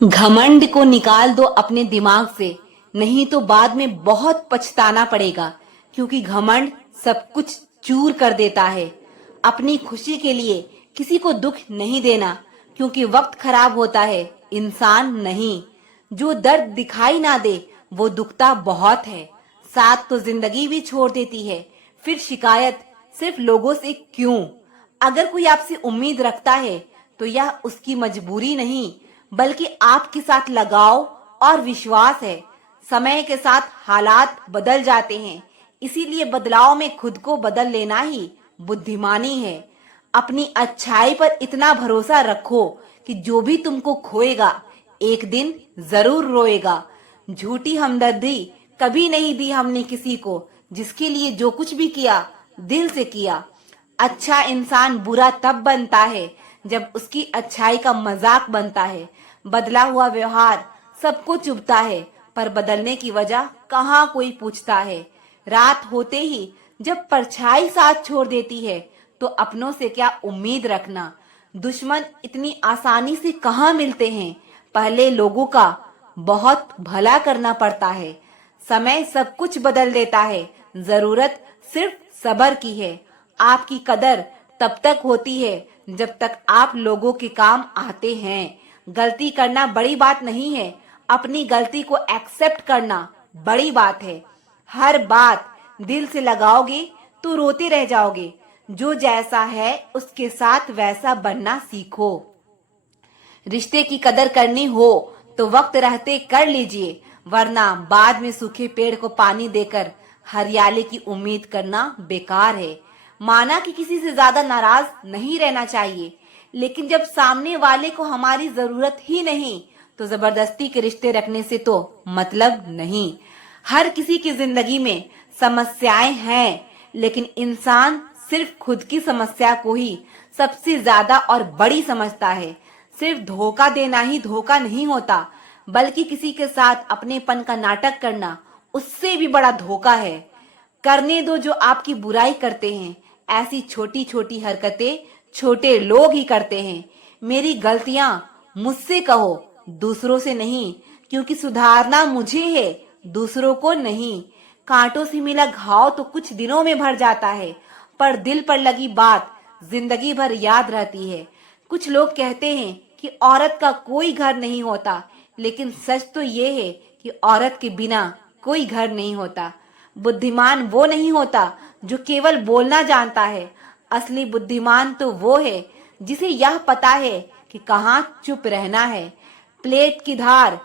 घमंड को निकाल दो अपने दिमाग से, नहीं तो बाद में बहुत पछताना पड़ेगा। क्योंकि घमंड सब कुछ चूर कर देता है। अपनी खुशी के लिए किसी को दुख नहीं देना, क्योंकि वक्त खराब होता है, इंसान नहीं। जो दर्द दिखाई ना दे वो दुखता बहुत है। साथ तो जिंदगी भी छोड़ देती है, फिर शिकायत सिर्फ लोगों से क्यों? अगर कोई आपसे उम्मीद रखता है तो यह उसकी मजबूरी नहीं, बल्कि आपके साथ लगाव और विश्वास है। समय के साथ हालात बदल जाते हैं, इसीलिए बदलाव में खुद को बदल लेना ही बुद्धिमानी है। अपनी अच्छाई पर इतना भरोसा रखो कि जो भी तुमको खोएगा एक दिन जरूर रोएगा। झूठी हमदर्दी कभी नहीं दी हमने किसी को, जिसके लिए जो कुछ भी किया दिल से किया। अच्छा इंसान बुरा तब बनता है जब उसकी अच्छाई का मजाक बनता है। बदला हुआ व्यवहार सबको चुभता है, पर बदलने की वजह कहाँ कोई पूछता है। रात होते ही जब परछाई साथ छोड़ देती है तो अपनों से क्या उम्मीद रखना। दुश्मन इतनी आसानी से कहाँ मिलते हैं, पहले लोगों का बहुत भला करना पड़ता है। समय सब कुछ बदल देता है, जरूरत सिर्फ सब्र की है। आपकी कदर तब तक होती है जब तक आप लोगों के काम आते हैं। गलती करना बड़ी बात नहीं है, अपनी गलती को एक्सेप्ट करना बड़ी बात है। हर बात दिल से लगाओगे तो रोते रह जाओगे। जो जैसा है उसके साथ वैसा बनना सीखो। रिश्ते की कदर करनी हो तो वक्त रहते कर लीजिए, वरना बाद में सूखे पेड़ को पानी देकर हरियाली की उम्मीद करना बेकार है। माना कि किसी से ज्यादा नाराज नहीं रहना चाहिए, लेकिन जब सामने वाले को हमारी जरूरत ही नहीं तो जबरदस्ती के रिश्ते रखने से तो मतलब नहीं। हर किसी की जिंदगी में समस्याएं हैं, लेकिन इंसान सिर्फ खुद की समस्या को ही सबसे ज्यादा और बड़ी समझता है। सिर्फ धोखा देना ही धोखा नहीं होता, बल्कि किसी के साथ अपनेपन का नाटक करना उससे भी बड़ा धोखा है। करने दो जो आपकी बुराई करते हैं। ऐसी छोटी छोटी हरकतें छोटे लोग ही करते हैं। मेरी गलतियां मुझसे कहो, दूसरों से नहीं, क्योंकि सुधारना मुझे है, दूसरों को नहीं। कांटों से मिला घाव तो कुछ दिनों में भर जाता है, पर दिल पर लगी बात जिंदगी भर याद रहती है। कुछ लोग कहते हैं कि औरत का कोई घर नहीं होता, लेकिन सच तो ये है कि औरत के बिना कोई घर नहीं होता। बुद्धिमान वो नहीं होता जो केवल बोलना जानता है, असली बुद्धिमान तो वो है जिसे यह पता है कि कहाँ चुप रहना है। प्लेट की धार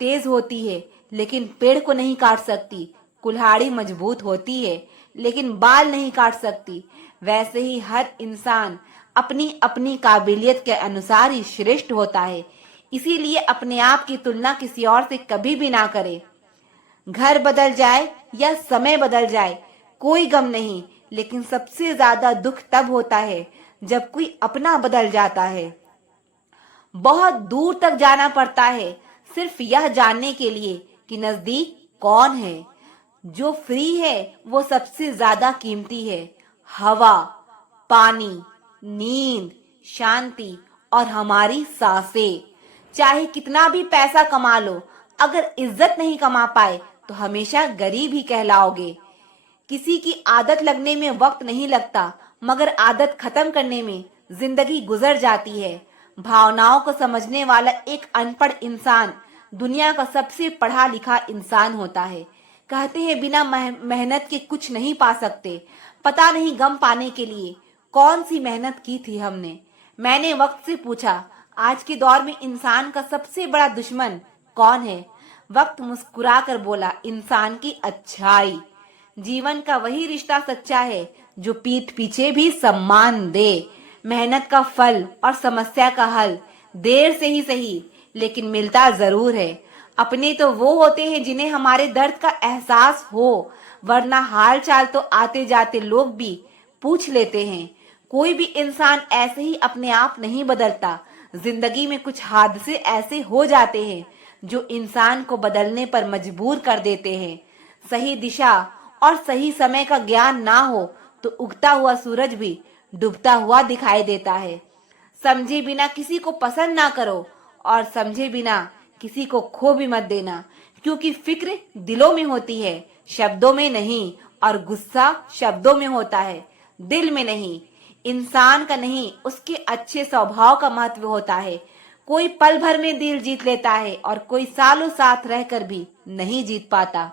तेज होती है लेकिन पेड़ को नहीं काट सकती। कुल्हाड़ी मजबूत होती है लेकिन बाल नहीं काट सकती। वैसे ही हर इंसान अपनी अपनी काबिलियत के अनुसार ही श्रेष्ठ होता है। इसीलिए अपने आप की तुलना किसी और से कभी भी ना करे। घर बदल जाए या समय बदल जाए कोई गम नहीं, लेकिन सबसे ज्यादा दुख तब होता है जब कोई अपना बदल जाता है। बहुत दूर तक जाना पड़ता है सिर्फ यह जानने के लिए कि नजदीक कौन है। जो फ्री है वो सबसे ज्यादा कीमती है। हवा, पानी, नींद, शांति और हमारी सांसें। चाहे कितना भी पैसा कमा लो, अगर इज्जत नहीं कमा पाए तो हमेशा गरीब ही कहलाओगे। किसी की आदत लगने में वक्त नहीं लगता, मगर आदत खत्म करने में जिंदगी गुजर जाती है। भावनाओं को समझने वाला एक अनपढ़ इंसान दुनिया का सबसे पढ़ा लिखा इंसान होता है। कहते हैं बिना मेहनत के कुछ नहीं पा सकते। पता नहीं गम पाने के लिए कौन सी मेहनत की थी हमने। मैंने वक्त से पूछा, आज के दौर में इंसान का सबसे बड़ा दुश्मन कौन है? वक्त मुस्कुराकर बोला, इंसान की अच्छाई। जीवन का वही रिश्ता सच्चा है जो पीठ पीछे भी सम्मान दे। मेहनत का फल और समस्या का हल देर से ही सही, लेकिन मिलता जरूर है। अपने तो वो होते हैं जिन्हें हमारे दर्द का एहसास हो, वरना हाल चाल तो आते जाते लोग भी पूछ लेते हैं। कोई भी इंसान ऐसे ही अपने आप नहीं बदलता। जिंदगी में कुछ हादसे ऐसे हो जाते हैं जो इंसान को बदलने पर मजबूर कर देते हैं। सही दिशा और सही समय का ज्ञान ना हो तो उगता हुआ सूरज भी डूबता हुआ दिखाई देता है। समझे बिना किसी को पसंद ना करो और समझे बिना किसी को खो भी मत देना, क्योंकि फिक्र दिलों में होती है, शब्दों में नहीं, और गुस्सा शब्दों में होता है, दिल में नहीं। इंसान का नहीं, उसके अच्छे स्वभाव का महत्व होता है। कोई पल भर में दिल जीत लेता है और कोई सालों साथ रहकर भी नहीं जीत पाता।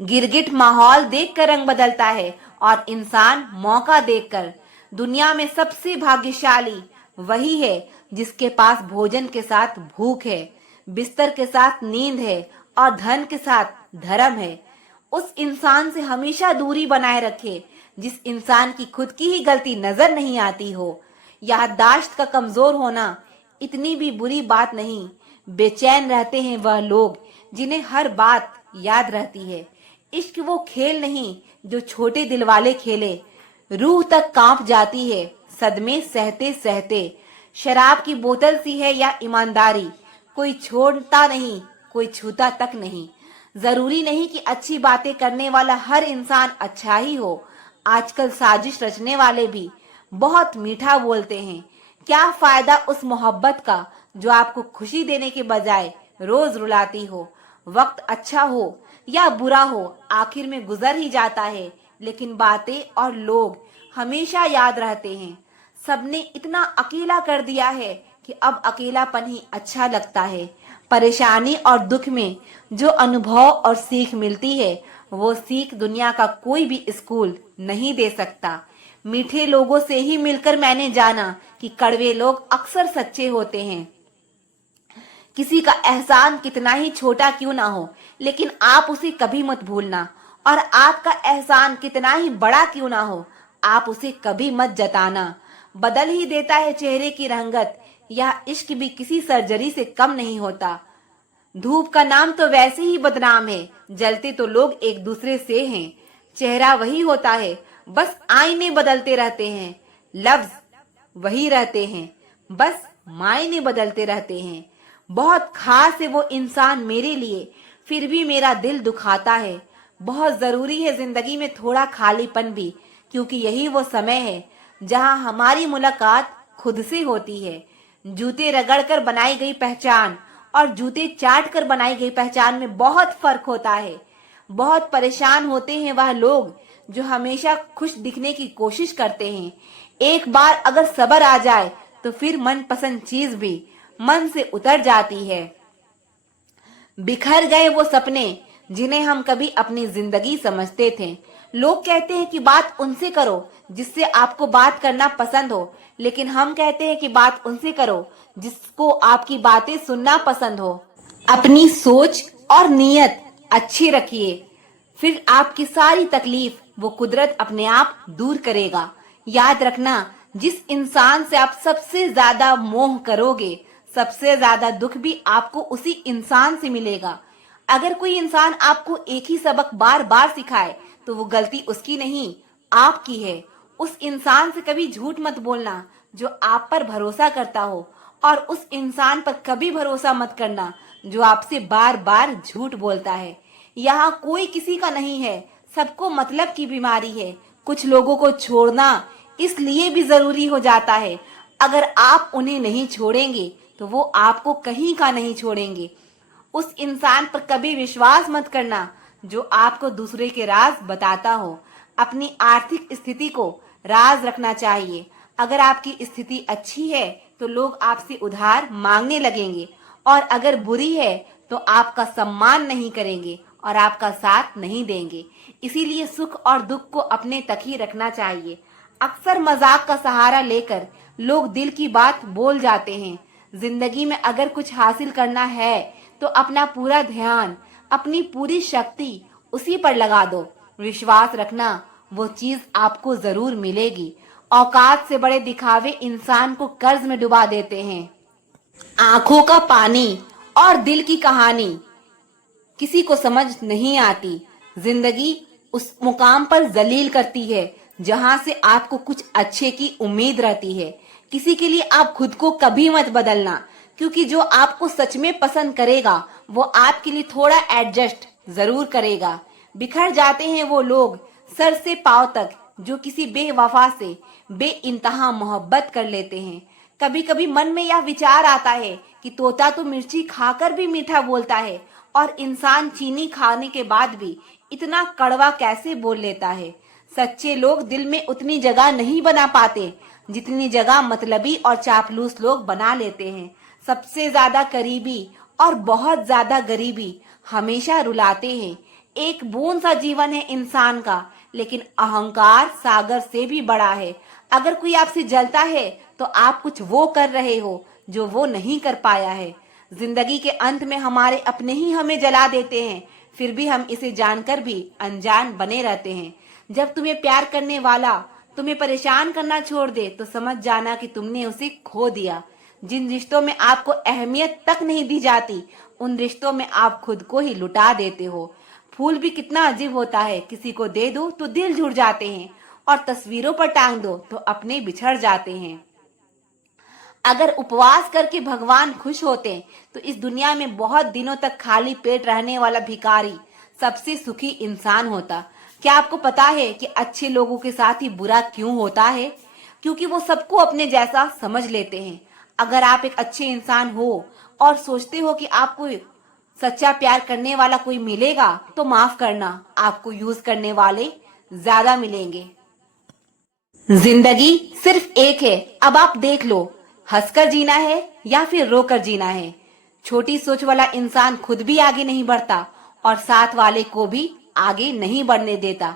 गिरगिट माहौल देखकर रंग बदलता है और इंसान मौका देखकर। दुनिया में सबसे भाग्यशाली वही है जिसके पास भोजन के साथ भूख है, बिस्तर के साथ नींद है और धन के साथ धर्म है। उस इंसान से हमेशा दूरी बनाए रखे जिस इंसान की खुद की ही गलती नजर नहीं आती हो। याददाश्त का कमजोर होना इतनी भी बुरी बात नहीं। बेचैन रहते हैं वह लोग जिन्हें हर बात याद रहती है। इश्क वो खेल नहीं जो छोटे दिल वाले खेले, रूह तक कांप जाती है सदमे सहते सहते। शराब की बोतल सी है या ईमानदारी, कोई छोड़ता नहीं, कोई छूता तक नहीं। जरूरी नहीं कि अच्छी बातें करने वाला हर इंसान अच्छा ही हो। आजकल साजिश रचने वाले भी बहुत मीठा बोलते हैं। क्या फायदा उस मोहब्बत का जो आपको खुशी देने के बजाय रोज रुलाती हो। वक्त अच्छा हो या बुरा हो, आखिर में गुजर ही जाता है, लेकिन बातें और लोग हमेशा याद रहते हैं। सबने इतना अकेला कर दिया है कि अब अकेलापन ही अच्छा लगता है। परेशानी और दुख में जो अनुभव और सीख मिलती है, वो सीख दुनिया का कोई भी स्कूल नहीं दे सकता। मीठे लोगों से ही मिलकर मैंने जाना कि कड़वे लोग अक्सर सच्चे होते हैं। किसी का एहसान कितना ही छोटा क्यों ना हो, लेकिन आप उसे कभी मत भूलना। और आपका एहसान कितना ही बड़ा क्यों ना हो, आप उसे कभी मत जताना। बदल ही देता है चेहरे की रंगत, यह इश्क भी किसी सर्जरी से कम नहीं होता। धूप का नाम तो वैसे ही बदनाम है, जलते तो लोग एक दूसरे से हैं। चेहरा वही होता है, बस आईने बदलते रहते हैं। लफ्ज वही रहते हैं, बस मायने बदलते रहते हैं। बहुत खास है वो इंसान मेरे लिए, फिर भी मेरा दिल दुखाता है। बहुत जरूरी है जिंदगी में थोड़ा खालीपन भी, क्योंकि यही वो समय है जहां हमारी मुलाकात खुद से होती है। जूते रगड़कर बनाई गई पहचान और जूते चाट कर बनाई गई पहचान में बहुत फर्क होता है। बहुत परेशान होते हैं वह लोग जो हमेशा खुश दिखने की कोशिश करते हैं। एक बार अगर सब्र आ जाए तो फिर मनपसंद चीज भी मन से उतर जाती है। बिखर गए वो सपने जिन्हें हम कभी अपनी जिंदगी समझते थे। लोग कहते हैं कि बात उनसे करो जिससे आपको बात करना पसंद हो, लेकिन हम कहते हैं कि बात उनसे करो जिसको आपकी बातें सुनना पसंद हो। अपनी सोच और नीयत अच्छी रखिए, फिर आपकी सारी तकलीफ वो कुदरत अपने आप दूर करेगा। याद रखना, जिस इंसान से आप सबसे ज्यादा मोह करोगे, सबसे ज्यादा दुख भी आपको उसी इंसान से मिलेगा। अगर कोई इंसान आपको एक ही सबक बार बार सिखाए तो वो गलती उसकी नहीं, आपकी है। उस इंसान से कभी झूठ मत बोलना जो आप पर भरोसा करता हो, और उस इंसान पर कभी भरोसा मत करना जो आपसे बार बार झूठ बोलता है। यहाँ कोई किसी का नहीं है, सबको मतलब की बीमारी है। कुछ लोगों को छोड़ना इसलिए भी जरूरी हो जाता है, अगर आप उन्हें नहीं छोड़ेंगे तो वो आपको कहीं का नहीं छोड़ेंगे। उस इंसान पर कभी विश्वास मत करना जो आपको दूसरे के राज बताता हो। अपनी आर्थिक स्थिति को राज रखना चाहिए। अगर आपकी स्थिति अच्छी है तो लोग आपसे उधार मांगने लगेंगे, और अगर बुरी है तो आपका सम्मान नहीं करेंगे और आपका साथ नहीं देंगे। इसीलिए सुख और दुख को अपने तक ही रखना चाहिए। अक्सर मजाक का सहारा लेकर लोग दिल की बात बोल जाते हैं। जिंदगी में अगर कुछ हासिल करना है तो अपना पूरा ध्यान, अपनी पूरी शक्ति उसी पर लगा दो। विश्वास रखना, वो चीज आपको जरूर मिलेगी। औकात से बड़े दिखावे इंसान को कर्ज में डुबा देते हैं। आंखों का पानी और दिल की कहानी किसी को समझ नहीं आती। जिंदगी उस मुकाम पर जलील करती है जहां से आपको कुछ अच्छे की उम्मीद रहती है। किसी के लिए आप खुद को कभी मत बदलना, क्योंकि जो आपको सच में पसंद करेगा वो आपके लिए थोड़ा एडजस्ट जरूर करेगा। बिखर जाते हैं वो लोग सर से पांव तक जो किसी बेवफा से बेइंतहा मोहब्बत कर लेते हैं। कभी कभी मन में यह विचार आता है कि तोता तो मिर्ची खाकर भी मीठा बोलता है और इंसान चीनी खाने के बाद भी इतना कड़वा कैसे बोल लेता है। सच्चे लोग दिल में उतनी जगह नहीं बना पाते जितनी जगह मतलबी और चापलूस लोग बना लेते हैं। सबसे ज्यादा करीबी और बहुत ज्यादा गरीबी हमेशा रुलाते हैं। एक बूंद सा जीवन है इंसान का, लेकिन अहंकार सागर से भी बड़ा है। अगर कोई आपसे जलता है तो आप कुछ वो कर रहे हो जो वो नहीं कर पाया है। जिंदगी के अंत में हमारे अपने ही हमें जला देते हैं, फिर भी हम इसे जानकर भी अनजान बने रहते हैं। जब तुम्हें प्यार करने वाला तुम्हें परेशान करना छोड़ दे तो समझ जाना कि तुमने उसे खो दिया। जिन रिश्तों में आपको अहमियत तक नहीं दी जाती, उन रिश्तों में आप खुद को ही लुटा देते हो। फूल भी कितना अजीब होता है, किसी को दे दो तो दिल जुड़ जाते हैं और तस्वीरों पर टांग दो तो अपने बिछड़ जाते हैं। अगर उपवास करके भगवान खुश होते तो इस दुनिया में बहुत दिनों तक खाली पेट रहने वाला भिखारी सबसे सुखी इंसान होता। क्या आपको पता है कि अच्छे लोगों के साथ ही बुरा क्यों होता है? क्योंकि वो सबको अपने जैसा समझ लेते हैं। अगर आप एक अच्छे इंसान हो और सोचते हो कि आपको सच्चा प्यार करने वाला कोई मिलेगा तो माफ करना, आपको यूज करने वाले ज्यादा मिलेंगे। जिंदगी सिर्फ एक है, अब आप देख लो, हंसकर जीना है या फिर रोकर जीना है। छोटी सोच वाला इंसान खुद भी आगे नहीं बढ़ता और साथ वाले को भी आगे नहीं बढ़ने देता।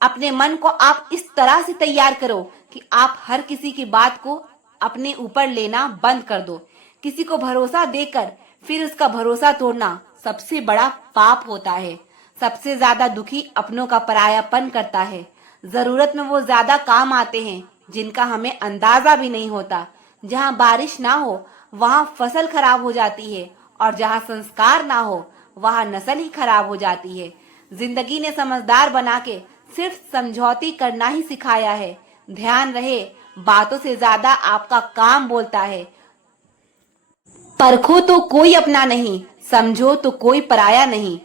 अपने मन को आप इस तरह से तैयार करो कि आप हर किसी की बात को अपने ऊपर लेना बंद कर दो। किसी को भरोसा देकर फिर उसका भरोसा तोड़ना सबसे बड़ा पाप होता है। सबसे ज्यादा दुखी अपनों का परायापन करता है। जरूरत में वो ज्यादा काम आते हैं जिनका हमें अंदाजा भी नहीं होता। जहाँ बारिश ना हो वहाँ फसल खराब हो जाती है और जहाँ संस्कार ना हो वहाँ नस्ल ही खराब हो जाती है। जिंदगी ने समझदार बना के सिर्फ समझौती करना ही सिखाया है। ध्यान रहे, बातों से ज्यादा आपका काम बोलता है। परखो तो कोई अपना नहीं, समझो तो कोई पराया नहीं।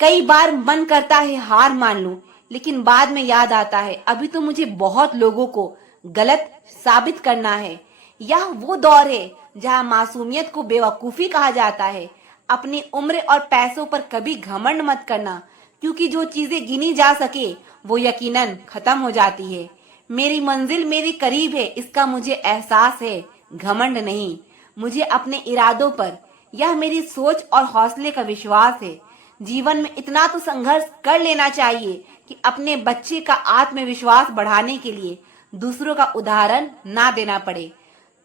कई बार मन करता है हार मान लूं, लेकिन बाद में याद आता है अभी तो मुझे बहुत लोगों को गलत साबित करना है। यह वो दौर है जहां मासूमियत को बेवकूफी कहा जाता है। अपनी उम्र और पैसों पर कभी घमंड मत करना, क्योंकि जो चीजें गिनी जा सके वो यकीनन खत्म हो जाती है। मेरी मंजिल मेरे करीब है, इसका मुझे एहसास है, घमंड नहीं। मुझे अपने इरादों पर, यह मेरी सोच और हौसले का विश्वास है। जीवन में इतना तो संघर्ष कर लेना चाहिए कि अपने बच्चे का आत्मविश्वास बढ़ाने के लिए दूसरों का उदाहरण ना देना पड़े।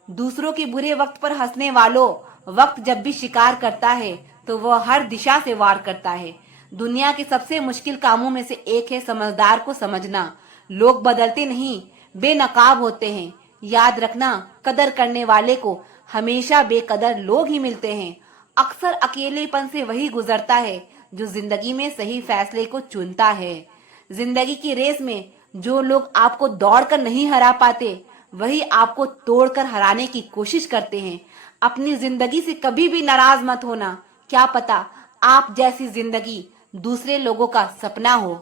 दूसरों के बुरे वक्त पर हंसने वालों, वक्त जब भी शिकार करता है तो वह हर दिशा से वार करता है। दुनिया के सबसे मुश्किल कामों में से एक है समझदार को समझना। लोग बदलते नहीं, बेनकाब होते हैं। याद रखना, कदर करने वाले को हमेशा बेकदर लोग ही मिलते हैं। अक्सर अकेलेपन से वही गुजरता है जो जिंदगी में सही फैसले को चुनता है। जिंदगी की रेस में जो लोग आपको दौड़कर नहीं हरा पाते, वही आपको तोड़कर हराने की कोशिश करते हैं। अपनी जिंदगी से कभी भी नाराज मत होना। क्या पता आप जैसी जिंदगी दूसरे लोगों का सपना हो।